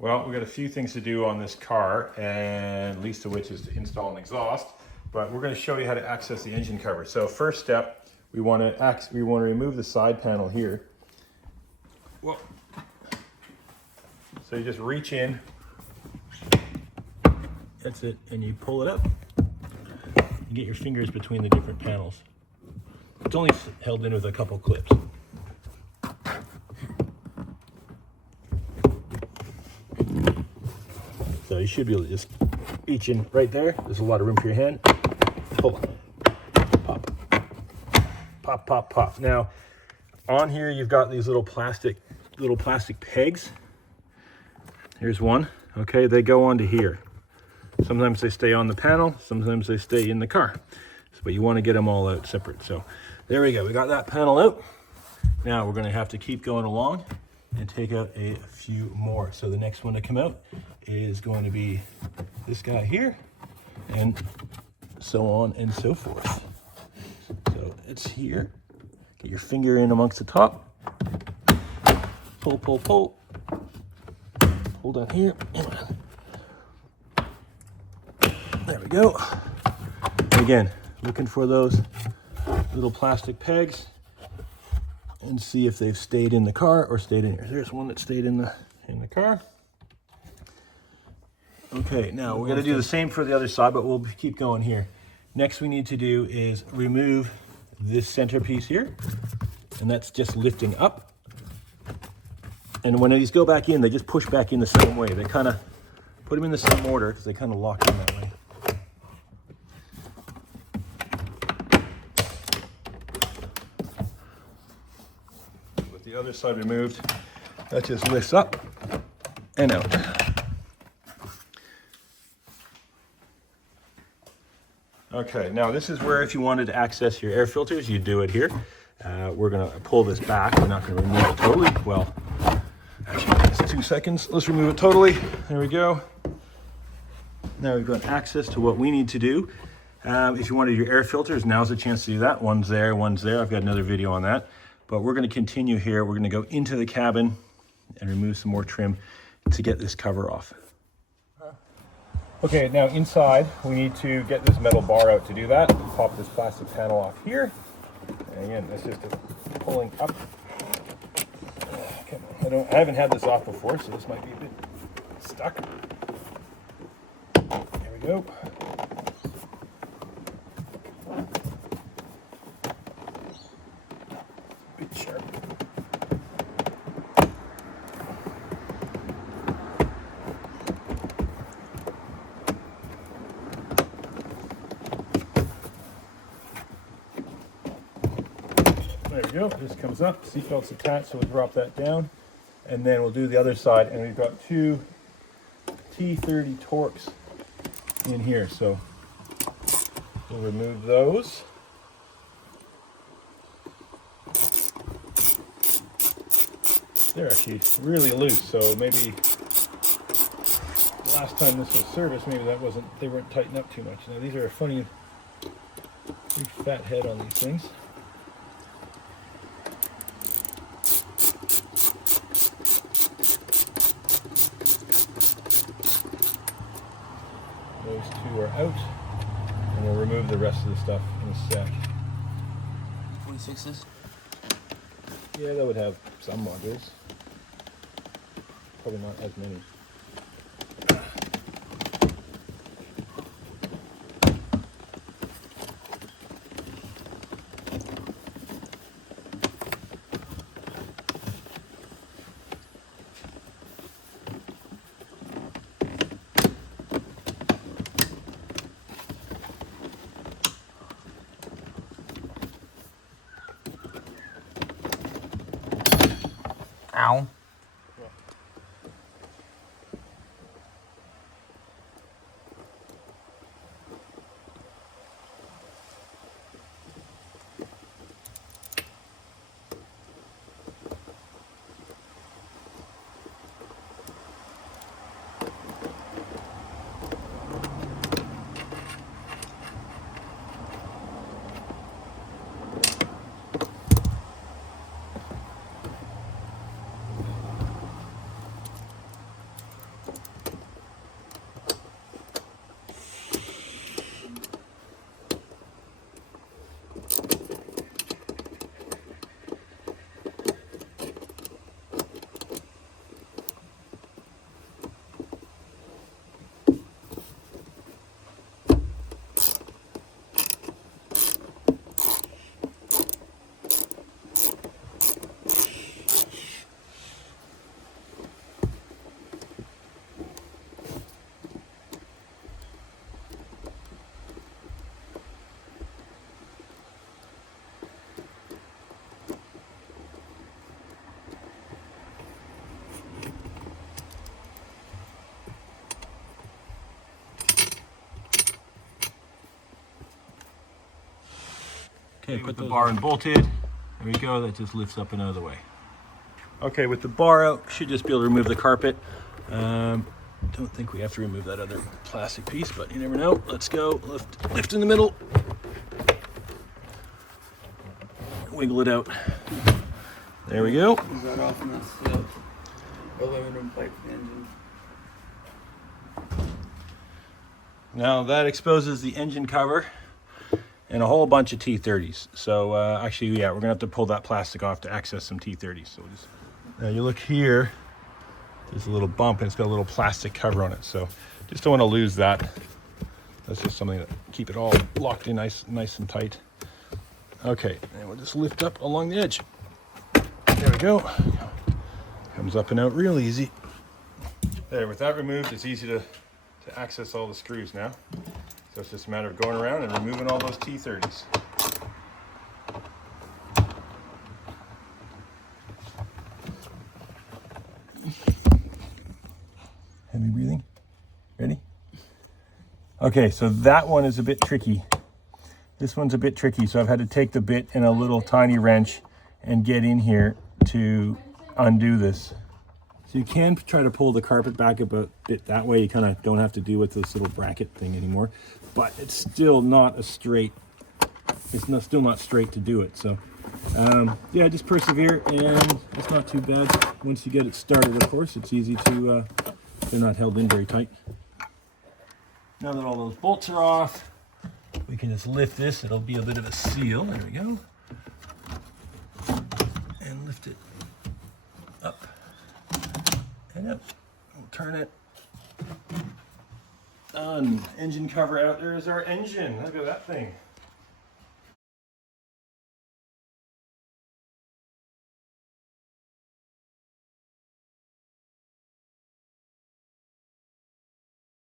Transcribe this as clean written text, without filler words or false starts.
Well, we've got a few things to do on this car, and least of which is to install an exhaust. But we're going to show you how to access the engine cover. So first step, we want to remove the side panel here. Whoa. So you just reach in. That's it, and you pull it up. You get your fingers between the different panels. It's only held in with a couple clips. So you should be able to just reach in right there. There's a lot of room for your hand. Pull. Pop. Pop, pop, pop. Now, on here you've got these little plastic pegs. Here's one. Okay, they go onto here. Sometimes they stay on the panel, sometimes they stay in the car. But you want to get them all out separate. So there we go. We got that panel out. Now we're going to have to keep going along and take out a few more. So the next one to come out is going to be this guy here, and so on and so forth. So it's here. Get your finger in amongst the top. Pull, pull, pull. Hold on here. There we go. Again, looking for those little plastic pegs and see if they've stayed in the car or stayed in here. There's one that stayed in the car. Okay, now we're going to do the same for the other side, but we'll keep going here. Next we need to do is remove this centerpiece here, and that's just lifting up. And when these go back in, they just push back in the same way. They kind of put them in the same order because they kind of lock in that way. With the other side removed, that just lifts up and out. Okay, now this is where if you wanted to access your air filters, you do it here. We're going to pull this back. We're not going to remove it totally. Well, actually, it's 2 seconds. Let's remove it totally. There we go. Now we've got access to what we need to do. If you wanted your air filters, now's the chance to do that. One's there, one's there. I've got another video on that. But we're going to continue here. We're going to go into the cabin and remove some more trim to get this cover off. Okay, now inside, we need to get this metal bar out to do that. Pop this plastic panel off here. And again, that's just pulling up. I haven't had this off before, so this might be a bit stuck. There we go. A bit sharp. There we go, this comes up, seatbelt's attached, so we'll drop that down. And then we'll do the other side, and we've got two T30 Torx in here, so we'll remove those. They're actually really loose, so maybe the last time this was serviced, maybe they weren't tightened up too much. Now these are a funny big fat head on these things. Those two are out, and we'll remove the rest of the stuff in a sec. 46s? Yeah, that would have some modules. Probably not as many. Ow. Okay, put the bar unbolted. There we go, that just lifts up and out of the way. Okay, with the bar out, should just be able to remove the carpet. Don't think we have to remove that other plastic piece, but you never know. Let's go, lift in the middle. Wiggle it out. There we go. Is that off and that's the aluminum pipe for the engine. Now that exposes the engine cover and a whole bunch of T30s. So actually, yeah, we're gonna have to pull that plastic off to access some T30s. So we'll just... Now you look here, there's a little bump and it's got a little plastic cover on it. So just don't want to lose that. That's just something that keep it all locked in nice and tight. Okay, and we'll just lift up along the edge. There we go. Comes up and out real easy. There, with that removed, it's easy to access all the screws now. So it's just a matter of going around and removing all those T30s. Heavy breathing. Ready? Okay, so that one is a bit tricky. This one's a bit tricky, so I've had to take the bit and a little tiny wrench and get in here to undo this. So you can try to pull the carpet back a bit that way. You kind of don't have to do with this little bracket thing anymore, but it's still not a straight, still not straight to do it. So yeah, just persevere and it's not too bad. Once you get it started, of course, it's easy to, they're not held in very tight. Now that all those bolts are off, we can just lift this. It'll be a bit of a seal. There we go. And lift it up and up. We'll turn it. Done. Engine cover out. There is our engine. Look at that thing.